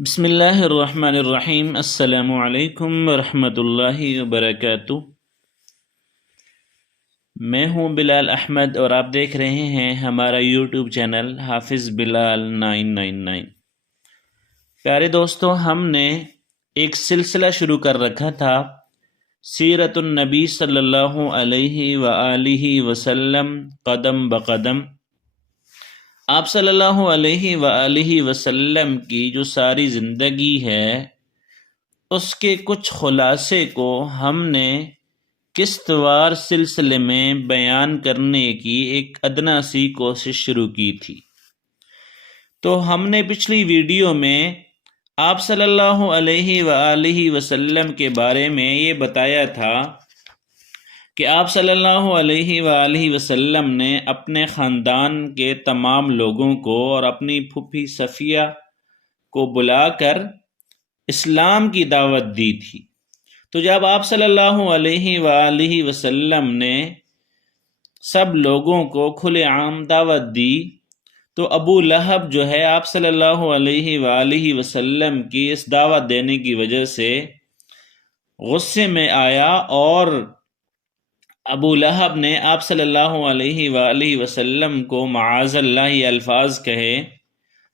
بسم اللہ الرحمن الرحیم۔ السلام علیکم ورحمۃ اللہ وبرکاتہ۔ میں ہوں بلال احمد اور آپ دیکھ رہے ہیں ہمارا یوٹیوب چینل حافظ بلال 999۔ پیارے دوستو، ہم نے ایک سلسلہ شروع کر رکھا تھا سیرت النبی صلی اللہ علیہ وآلہ وسلم قدم بقدم۔ آپ صلی اللہ علیہ وآلہ وسلم کی جو ساری زندگی ہے اس کے کچھ خلاصے کو ہم نے قسط وار سلسلے میں بیان کرنے کی ایک ادنا سی کوشش شروع کی تھی۔ تو ہم نے پچھلی ویڈیو میں آپ صلی اللہ علیہ وآلہ وسلم کے بارے میں یہ بتایا تھا کہ آپ صلی اللہ علیہ وآلہ وسلم نے اپنے خاندان کے تمام لوگوں کو اور اپنی پھوپھی صفیہ کو بلا کر اسلام کی دعوت دی تھی۔ تو جب آپ صلی اللہ علیہ وآلہ وسلم نے سب لوگوں کو کھلے عام دعوت دی تو ابو لہب جو ہے آپ صلی اللہ علیہ وآلہ وسلم کی اس دعوت دینے کی وجہ سے غصے میں آیا اور ابو لہب نے آپ صلی اللہ علیہ وآلہ وسلم کو معاذ اللہ الفاظ کہے،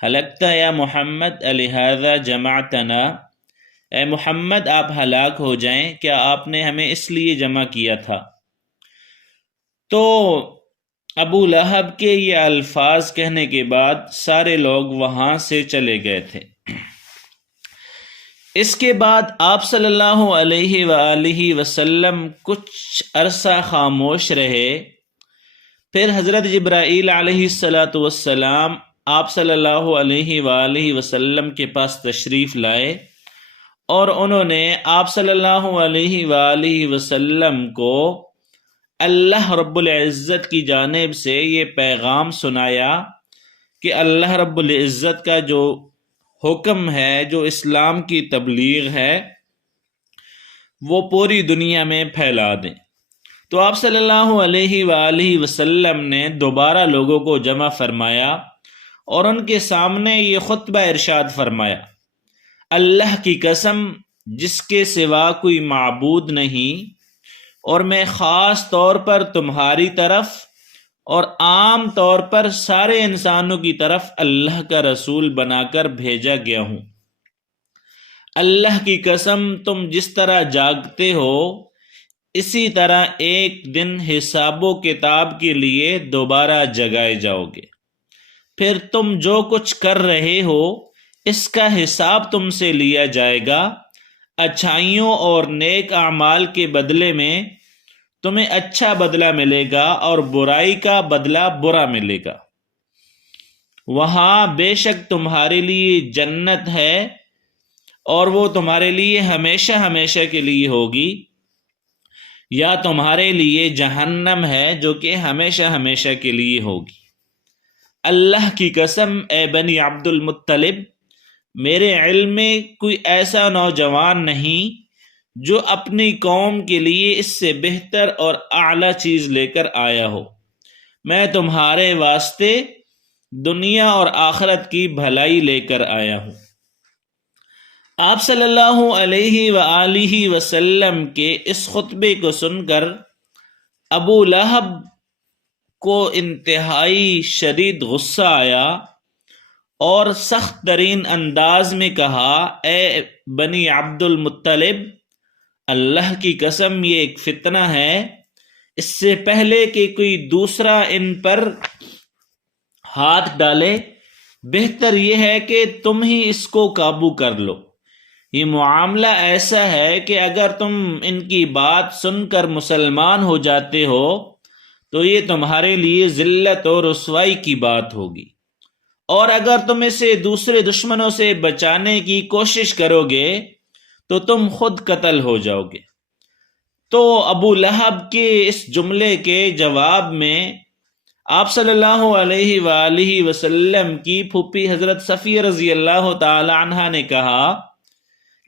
ہلکت یا محمد لہذا جمعتنا، اے محمد آپ ہلاک ہو جائیں، کیا آپ نے ہمیں اس لیے جمع کیا تھا؟ تو ابو لہب کے یہ الفاظ کہنے کے بعد سارے لوگ وہاں سے چلے گئے تھے۔ اس کے بعد آپ صلی اللہ علیہ وآلہ وسلم کچھ عرصہ خاموش رہے۔ پھر حضرت جبرائیل علیہ السلام آپ صلی اللہ علیہ وآلہ وسلم کے پاس تشریف لائے اور انہوں نے آپ صلی اللہ علیہ وآلہ وسلم کو اللہ رب العزت کی جانب سے یہ پیغام سنایا کہ اللہ رب العزت کا جو حکم ہے، جو اسلام کی تبلیغ ہے، وہ پوری دنیا میں پھیلا دیں۔ تو آپ صلی اللہ علیہ وآلہ وسلم نے دوبارہ لوگوں کو جمع فرمایا اور ان کے سامنے یہ خطبہ ارشاد فرمایا، اللہ کی قسم جس کے سوا کوئی معبود نہیں، اور میں خاص طور پر تمہاری طرف اور عام طور پر سارے انسانوں کی طرف اللہ کا رسول بنا کر بھیجا گیا ہوں۔ اللہ کی قسم تم جس طرح جاگتے ہو اسی طرح ایک دن حساب و کتاب کے لیے دوبارہ جگائے جاؤ گے، پھر تم جو کچھ کر رہے ہو اس کا حساب تم سے لیا جائے گا۔ اچھائیوں اور نیک اعمال کے بدلے میں تمہیں اچھا بدلہ ملے گا اور برائی کا بدلہ برا ملے گا۔ وہاں بے شک تمہارے لیے جنت ہے اور وہ تمہارے لیے ہمیشہ ہمیشہ کے لیے ہوگی، یا تمہارے لیے جہنم ہے جو کہ ہمیشہ ہمیشہ کے لیے ہوگی۔ اللہ کی قسم اے بنی عبد المطلب، میرے علم میں کوئی ایسا نوجوان نہیں جو اپنی قوم کے لیے اس سے بہتر اور اعلیٰ چیز لے کر آیا ہو۔ میں تمہارے واسطے دنیا اور آخرت کی بھلائی لے کر آیا ہوں۔ آپ صلی اللہ علیہ وآلہ وسلم کے اس خطبے کو سن کر ابو لہب کو انتہائی شدید غصہ آیا اور سخت ترین انداز میں کہا، اے بنی عبد المطلب، اللہ کی قسم یہ ایک فتنہ ہے، اس سے پہلے کہ کوئی دوسرا ان پر ہاتھ ڈالے بہتر یہ ہے کہ تم ہی اس کو قابو کر لو۔ یہ معاملہ ایسا ہے کہ اگر تم ان کی بات سن کر مسلمان ہو جاتے ہو تو یہ تمہارے لیے ذلت اور رسوائی کی بات ہوگی، اور اگر تم اسے دوسرے دشمنوں سے بچانے کی کوشش کرو گے تو تم خود قتل ہو جاؤ گے۔ تو ابو لہب کے اس جملے کے جواب میں آپ صلی اللہ علیہ وآلہ وسلم کی پھوپھی حضرت صفیہ رضی اللہ تعالی عنہا نے کہا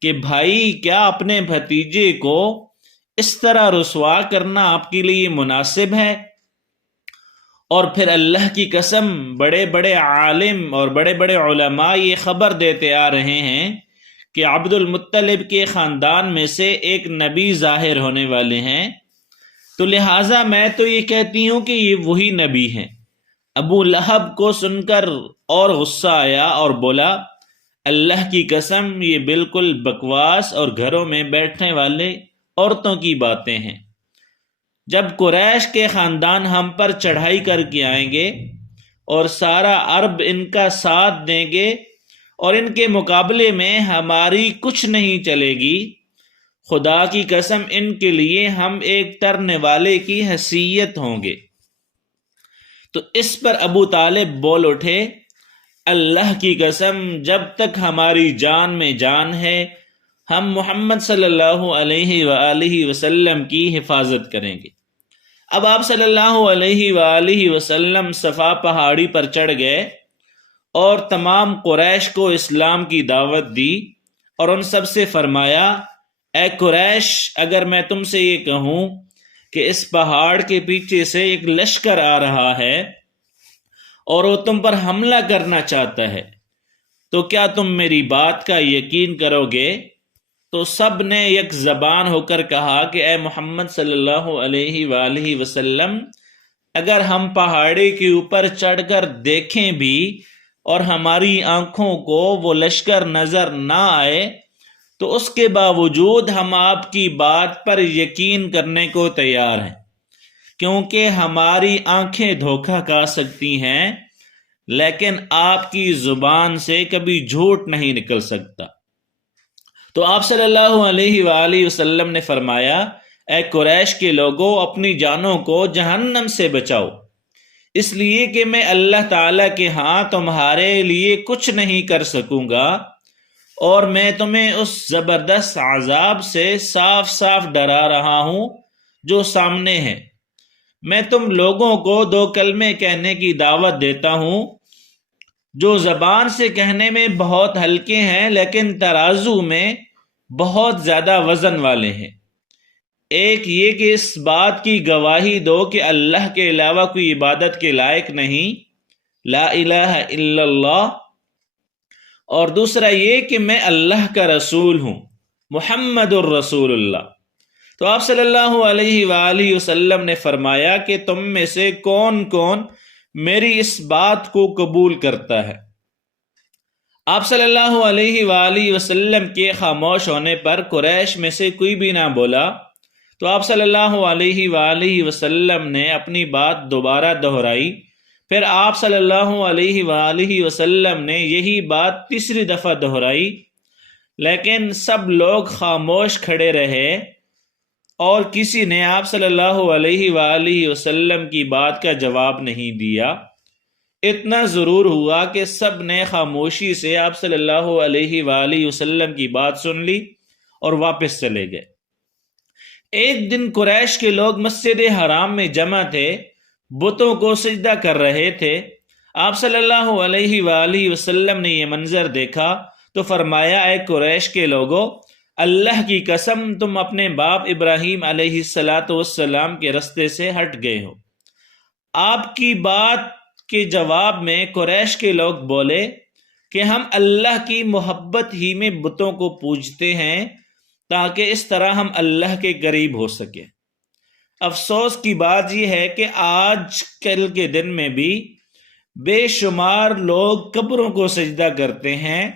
کہ بھائی، کیا اپنے بھتیجے کو اس طرح رسوا کرنا آپ کے لیے مناسب ہے؟ اور پھر اللہ کی قسم بڑے بڑے عالم اور بڑے بڑے علماء یہ خبر دیتے آ رہے ہیں کہ عبد المطلب کے خاندان میں سے ایک نبی ظاہر ہونے والے ہیں، تو لہٰذا میں تو یہ کہتی ہوں کہ یہ وہی نبی ہیں۔ ابو لہب کو سن کر اور غصہ آیا اور بولا، اللہ کی قسم یہ بالکل بکواس اور گھروں میں بیٹھنے والے عورتوں کی باتیں ہیں۔ جب قریش کے خاندان ہم پر چڑھائی کر کے آئیں گے اور سارا عرب ان کا ساتھ دیں گے اور ان کے مقابلے میں ہماری کچھ نہیں چلے گی، خدا کی قسم ان کے لیے ہم ایک ٹرنے والے کی حیثیت ہوں گے۔ تو اس پر ابو طالب بول اٹھے، اللہ کی قسم جب تک ہماری جان میں جان ہے ہم محمد صلی اللہ علیہ وآلہ وسلم کی حفاظت کریں گے۔ اب آپ صلی اللہ علیہ وآلہ وسلم صفا پہاڑی پر چڑھ گئے اور تمام قریش کو اسلام کی دعوت دی اور ان سب سے فرمایا، اے قریش، اگر میں تم سے یہ کہوں کہ اس پہاڑ کے پیچھے سے ایک لشکر آ رہا ہے اور وہ تم پر حملہ کرنا چاہتا ہے تو کیا تم میری بات کا یقین کرو گے؟ تو سب نے یک زبان ہو کر کہا کہ اے محمد صلی اللہ علیہ وآلہ وسلم، اگر ہم پہاڑی کے اوپر چڑھ کر دیکھیں بھی اور ہماری آنکھوں کو وہ لشکر نظر نہ آئے تو اس کے باوجود ہم آپ کی بات پر یقین کرنے کو تیار ہیں، کیونکہ ہماری آنکھیں دھوکہ کھا سکتی ہیں لیکن آپ کی زبان سے کبھی جھوٹ نہیں نکل سکتا۔ تو آپ صلی اللہ علیہ وآلہ وسلم نے فرمایا، اے قریش کے لوگوں، اپنی جانوں کو جہنم سے بچاؤ، اس لیے کہ میں اللہ تعالیٰ کے ہاں تمہارے لیے کچھ نہیں کر سکوں گا اور میں تمہیں اس زبردست عذاب سے صاف صاف ڈرا رہا ہوں جو سامنے ہے۔ میں تم لوگوں کو 2 کلمے کہنے کی دعوت دیتا ہوں جو زبان سے کہنے میں بہت ہلکے ہیں لیکن ترازو میں بہت زیادہ وزن والے ہیں۔ ایک یہ کہ اس بات کی گواہی دو کہ اللہ کے علاوہ کوئی عبادت کے لائق نہیں، لا الہ الا اللہ، اور دوسرا یہ کہ میں اللہ کا رسول ہوں، محمد الرسول اللہ۔ تو آپ صلی اللہ علیہ وآلہ وسلم نے فرمایا کہ تم میں سے کون کون میری اس بات کو قبول کرتا ہے؟ آپ صلی اللہ علیہ وآلہ وسلم کے خاموش ہونے پر قریش میں سے کوئی بھی نہ بولا، تو آپ صلی اللہ علیہ وآلہ وسلم نے اپنی بات دوبارہ دہرائی۔ پھر آپ صلی اللہ علیہ وآلہ وسلم نے یہی بات تیسری دفعہ دہرائی، لیکن سب لوگ خاموش کھڑے رہے اور کسی نے آپ صلی اللہ علیہ وآلہ وسلم کی بات کا جواب نہیں دیا۔ اتنا ضرور ہوا کہ سب نے خاموشی سے آپ صلی اللہ علیہ وآلہ وسلم کی بات سن لی اور واپس چلے گئے۔ ایک دن قریش کے لوگ مسجد حرام میں جمع تھے، بتوں کو سجدہ کر رہے تھے۔ آپ صلی اللہ علیہ وآلہ وسلم نے یہ منظر دیکھا تو فرمایا، اے قریش کے لوگوں، اللہ کی قسم تم اپنے باپ ابراہیم علیہ السلام کے رستے سے ہٹ گئے ہو۔ آپ کی بات کے جواب میں قریش کے لوگ بولے کہ ہم اللہ کی محبت ہی میں بتوں کو پوجتے ہیں تاکہ اس طرح ہم اللہ کے قریب ہو سکے۔ افسوس کی بات یہ ہے کہ آج کل کے دن میں بھی بے شمار لوگ قبروں کو سجدہ کرتے ہیں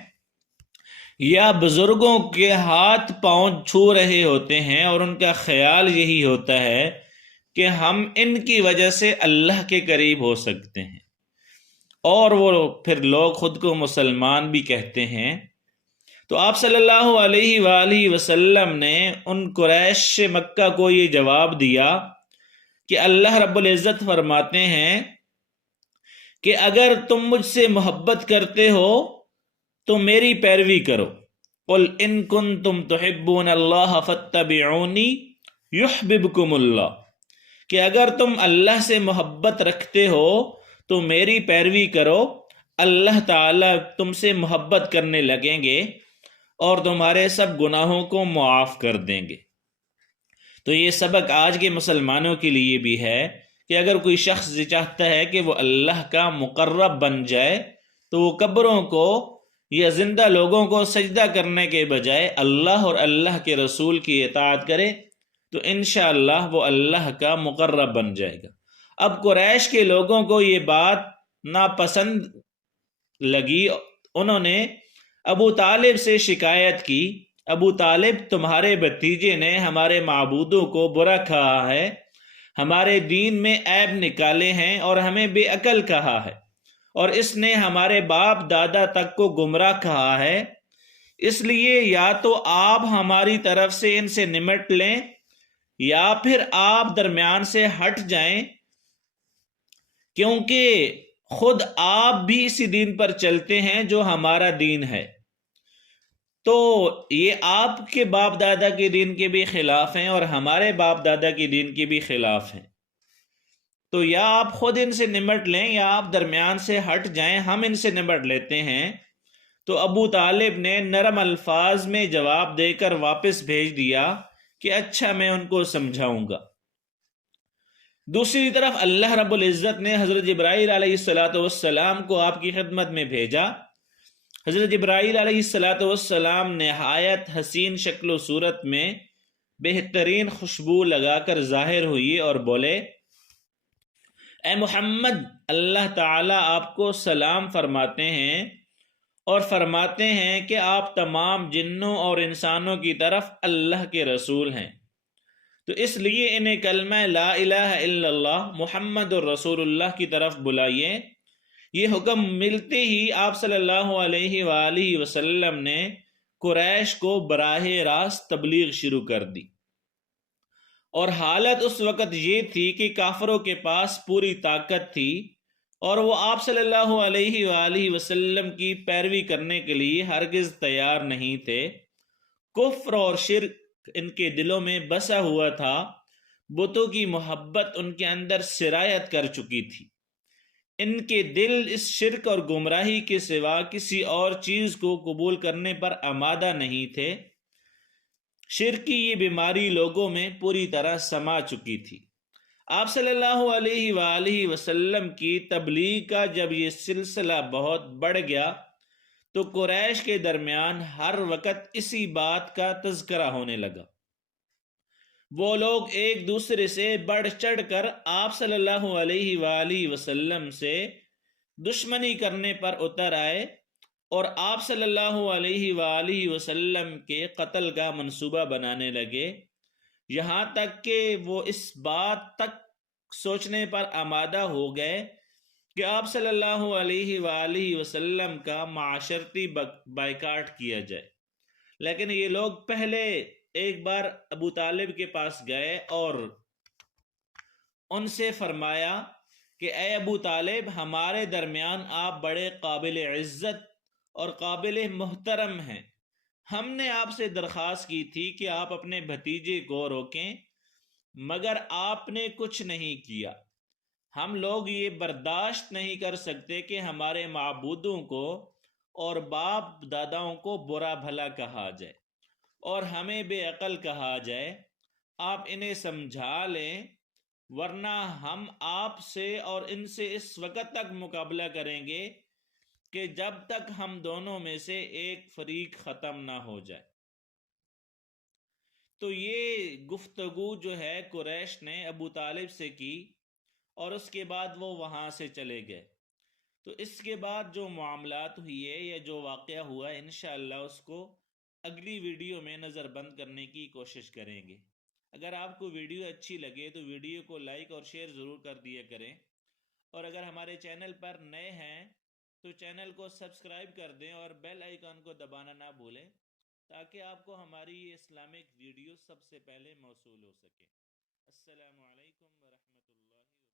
یا بزرگوں کے ہاتھ پاؤں چھو رہے ہوتے ہیں اور ان کا خیال یہی ہوتا ہے کہ ہم ان کی وجہ سے اللہ کے قریب ہو سکتے ہیں، اور وہ پھر لوگ خود کو مسلمان بھی کہتے ہیں۔ تو آپ صلی اللہ علیہ وآلہ وسلم نے ان قریش مکہ کو یہ جواب دیا کہ اللہ رب العزت فرماتے ہیں کہ اگر تم مجھ سے محبت کرتے ہو تو میری پیروی کرو، قل ان کنتم تحبون اللہ فاتبعونی یحببکم اللہ، کہ اگر تم اللہ سے محبت رکھتے ہو تو میری پیروی کرو، اللہ تعالیٰ تم سے محبت کرنے لگیں گے اور تمہارے سب گناہوں کو معاف کر دیں گے۔ تو یہ سبق آج کے مسلمانوں کے لیے بھی ہے کہ اگر کوئی شخص یہ چاہتا ہے کہ وہ اللہ کا مقرب بن جائے تو وہ قبروں کو یا زندہ لوگوں کو سجدہ کرنے کے بجائے اللہ اور اللہ کے رسول کی اطاعت کرے تو انشاءاللہ وہ اللہ کا مقرب بن جائے گا۔ اب قریش کے لوگوں کو یہ بات ناپسند لگی، انہوں نے ابو طالب سے شکایت کی، ابو طالب تمہارے بھتیجے نے ہمارے معبودوں کو برا کہا ہے، ہمارے دین میں عیب نکالے ہیں اور ہمیں بے عقل کہا ہے، اور اس نے ہمارے باپ دادا تک کو گمراہ کہا ہے، اس لیے یا تو آپ ہماری طرف سے ان سے نمٹ لیں یا پھر آپ درمیان سے ہٹ جائیں، کیونکہ خود آپ بھی اسی دین پر چلتے ہیں جو ہمارا دین ہے، تو یہ آپ کے باپ دادا کے دین کے بھی خلاف ہیں اور ہمارے باپ دادا کے دین کے بھی خلاف ہیں، تو یا آپ خود ان سے نمٹ لیں یا آپ درمیان سے ہٹ جائیں، ہم ان سے نمٹ لیتے ہیں۔ تو ابو طالب نے نرم الفاظ میں جواب دے کر واپس بھیج دیا کہ اچھا میں ان کو سمجھاؤں گا۔ دوسری طرف اللہ رب العزت نے حضرت جبرائیل علیہ السلام کو آپ کی خدمت میں بھیجا۔ حضرت جبرائیل علیہ السلام نہایت حسین شکل و صورت میں بہترین خوشبو لگا کر ظاہر ہوئی اور بولے، اے محمد، اللہ تعالیٰ آپ کو سلام فرماتے ہیں اور فرماتے ہیں کہ آپ تمام جنوں اور انسانوں کی طرف اللہ کے رسول ہیں، تو اس لیے انہیں کلمہ لا الہ الا اللہ محمد الرسول اللہ کی طرف بلائیے۔ یہ حکم ملتے ہی آپ صلی اللہ علیہ وآلہ وسلم نے قریش کو براہ راست تبلیغ شروع کر دی، اور حالت اس وقت یہ تھی کہ کافروں کے پاس پوری طاقت تھی اور وہ آپ صلی اللہ علیہ وآلہ وسلم کی پیروی کرنے کے لیے ہرگز تیار نہیں تھے۔ کفر اور شرک ان کے دلوں میں بسا ہوا تھا، بتوں کی محبت ان کے اندر سرایت کر چکی تھی، ان کے دل اس شرک اور گمراہی کے سوا کسی اور چیز کو قبول کرنے پر آمادہ نہیں تھے۔ شرک کی یہ بیماری لوگوں میں پوری طرح سما چکی تھی۔ آپ صلی اللہ علیہ وآلہ وسلم کی تبلیغ کا جب یہ سلسلہ بہت بڑھ گیا تو قریش کے درمیان ہر وقت اسی بات کا تذکرہ ہونے لگا۔ وہ لوگ ایک دوسرے سے بڑھ چڑھ کر آپ صلی اللہ علیہ وآلہ وسلم سے دشمنی کرنے پر اتر آئے اور آپ صلی اللہ علیہ وآلہ وسلم کے قتل کا منصوبہ بنانے لگے، یہاں تک کہ وہ اس بات تک سوچنے پر آمادہ ہو گئے کہ آپ صلی اللہ علیہ وآلہ وسلم کا معاشرتی بائیکاٹ کیا جائے۔ لیکن یہ لوگ پہلے ایک بار ابو طالب کے پاس گئے اور ان سے فرمایا کہ اے ابو طالب، ہمارے درمیان آپ بڑے قابل عزت اور قابل محترم ہیں، ہم نے آپ سے درخواست کی تھی کہ آپ اپنے بھتیجے کو روکیں مگر آپ نے کچھ نہیں کیا۔ ہم لوگ یہ برداشت نہیں کر سکتے کہ ہمارے معبودوں کو اور باپ داداؤں کو برا بھلا کہا جائے اور ہمیں بے عقل کہا جائے، آپ انہیں سمجھا لیں ورنہ ہم آپ سے اور ان سے اس وقت تک مقابلہ کریں گے کہ جب تک ہم دونوں میں سے ایک فریق ختم نہ ہو جائے۔ تو یہ گفتگو جو ہے قریش نے ابو طالب سے کی اور اس کے بعد وہ وہاں سے چلے گئے۔ تو اس کے بعد جو معاملات ہوئے یا جو واقعہ ہوا انشاءاللہ اس کو اگلی ویڈیو میں نظر بند کرنے کی کوشش کریں گے۔ اگر آپ کو ویڈیو اچھی لگے تو ویڈیو کو لائک اور شیئر ضرور کر دیا کریں، اور اگر ہمارے چینل پر نئے ہیں تو چینل کو سبسکرائب کر دیں اور بیل آئیکن کو دبانا نہ بھولیں تاکہ آپ کو ہماری یہ اسلامک ویڈیو سب سے پہلے موصول ہو سکے۔ السلام علیکم ورحمۃ اللہ۔